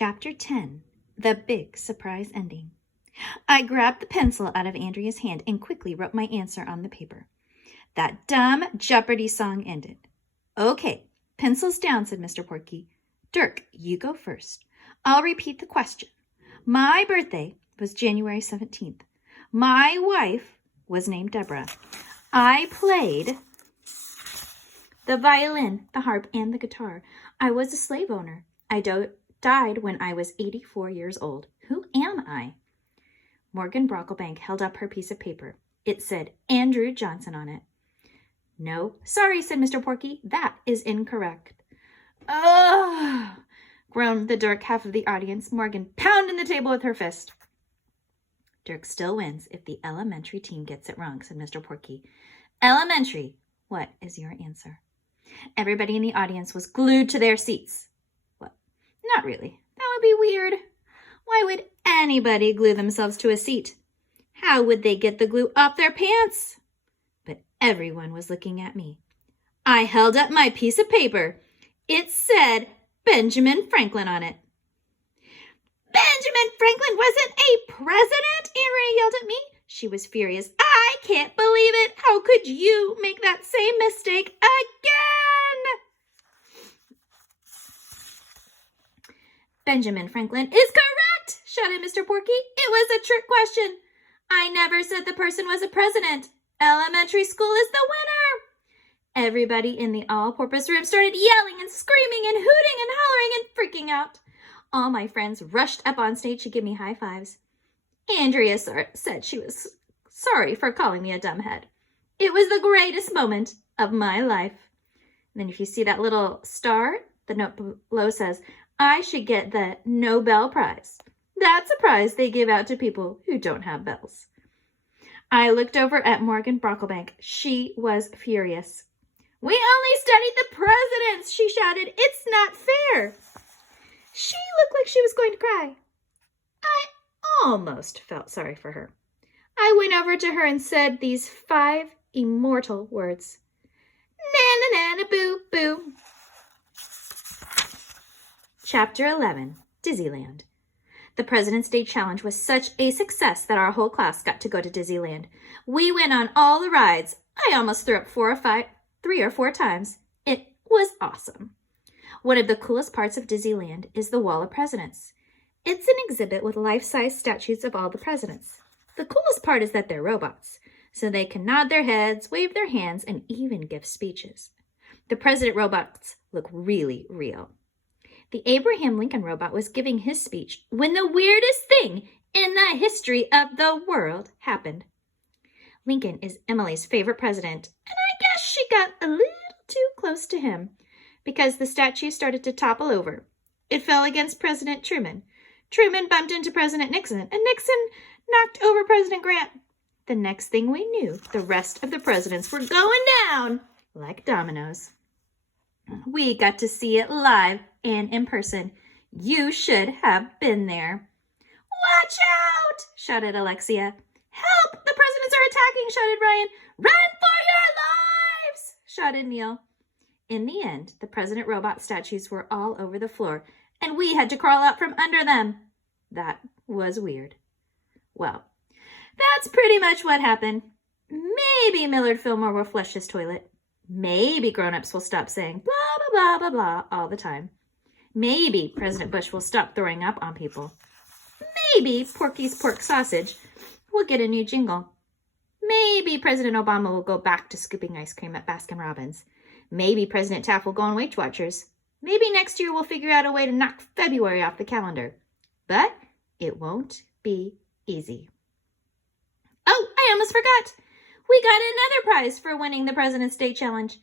Chapter 10, The Big Surprise Ending. I grabbed the pencil out of Andrea's hand and quickly wrote my answer on the paper. That dumb Jeopardy song ended. Okay, pencils down, said Mr. Porky. Dirk, you go first. I'll repeat the question. My birthday was January 17th. My wife was named Deborah. I played the violin, the harp, and the guitar. I was a slave owner. I died when I was 84 years old. Who am I? Morgan Brocklebank held up her piece of paper. It said Andrew Johnson on it. No, sorry, said Mr. Porky. That is incorrect. Ugh, groaned the Dirk half of the audience, Morgan pounding the table with her fist. Dirk still wins if the elementary team gets it wrong, said Mr. Porky. Elementary, what is your answer? Everybody in the audience was glued to their seats. Well, not really. That would be weird. Why would anybody glue themselves to a seat? How would they get the glue off their pants? But everyone was looking at me. I held up my piece of paper. It said Benjamin Franklin on it. Benjamin Franklin wasn't a president, Andrea yelled at me. She was furious. I can't believe it. How could you make that same mistake again? Benjamin Franklin is correct, shouted Mr. Porky. It was a trick question. I never said the person was a president. Elementary school is the winner. Everybody in the all-purpose room started yelling and screaming and hooting and hollering and freaking out. All my friends rushed up on stage to give me high fives. Andrea said she was sorry for calling me a dumbhead. It was the greatest moment of my life. And then if you see that little star, the note below says, I should get the Nobel Prize. That's a prize they give out to people who don't have bells. I looked over at Morgan Brocklebank. She was furious. We only studied the presidents, she shouted. It's not fair. She looked like she was going to cry. I almost felt sorry for her. I went over to her and said these 5 immortal words. Na-na-na-na-boo-boo. Chapter 11, Disneyland. The President's Day Challenge was such a success that our whole class got to go to Disneyland. We went on all the rides. I almost threw up 3 or 4 times. It was awesome. One of the coolest parts of Disneyland is the Wall of Presidents. It's an exhibit with life-size statues of all the presidents. The coolest part is that they're robots, so they can nod their heads, wave their hands, and even give speeches. The president robots look really real. The Abraham Lincoln robot was giving his speech when the weirdest thing in the history of the world happened. Lincoln is Emily's favorite president, and I guess she got a little too close to him because the statue started to topple over. It fell against President Truman. Truman bumped into President Nixon, and Nixon knocked over President Grant. The next thing we knew, the rest of the presidents were going down like dominoes. We got to see it live and in person. You should have been there. Watch out! Shouted Alexia. Help! The presidents are attacking! Shouted Ryan. Run for your lives! Shouted Neil. In the end, the president robot statues were all over the floor, and we had to crawl out from under them. That was weird. Well, that's pretty much what happened. Maybe Millard Fillmore will flush his toilet. Maybe grown-ups will stop saying blah, blah, blah, blah, blah all the time. Maybe President Bush will stop throwing up on people. Maybe Porky's Pork Sausage will get a new jingle. Maybe President Obama will go back to scooping ice cream at Baskin-Robbins. Maybe President Taft will go on Weight Watchers. Maybe next year we'll figure out a way to knock February off the calendar. But it won't be easy. Oh, I almost forgot. We got another prize for winning the President's Day Challenge.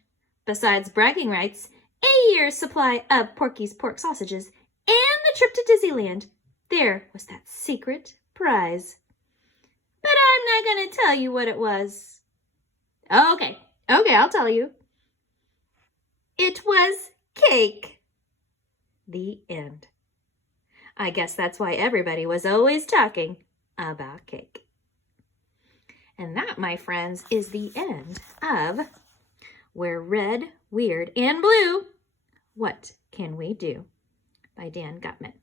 Besides bragging rights, a year's supply of Porky's Pork Sausages, and the trip to Disneyland, there was that secret prize. But I'm not going to tell you what it was. Okay, I'll tell you. It was cake. The end. I guess that's why everybody was always talking about cake. And that, my friends, is the end of We're Red, Weird, and Blue. What Can We Do? By Dan Gutman.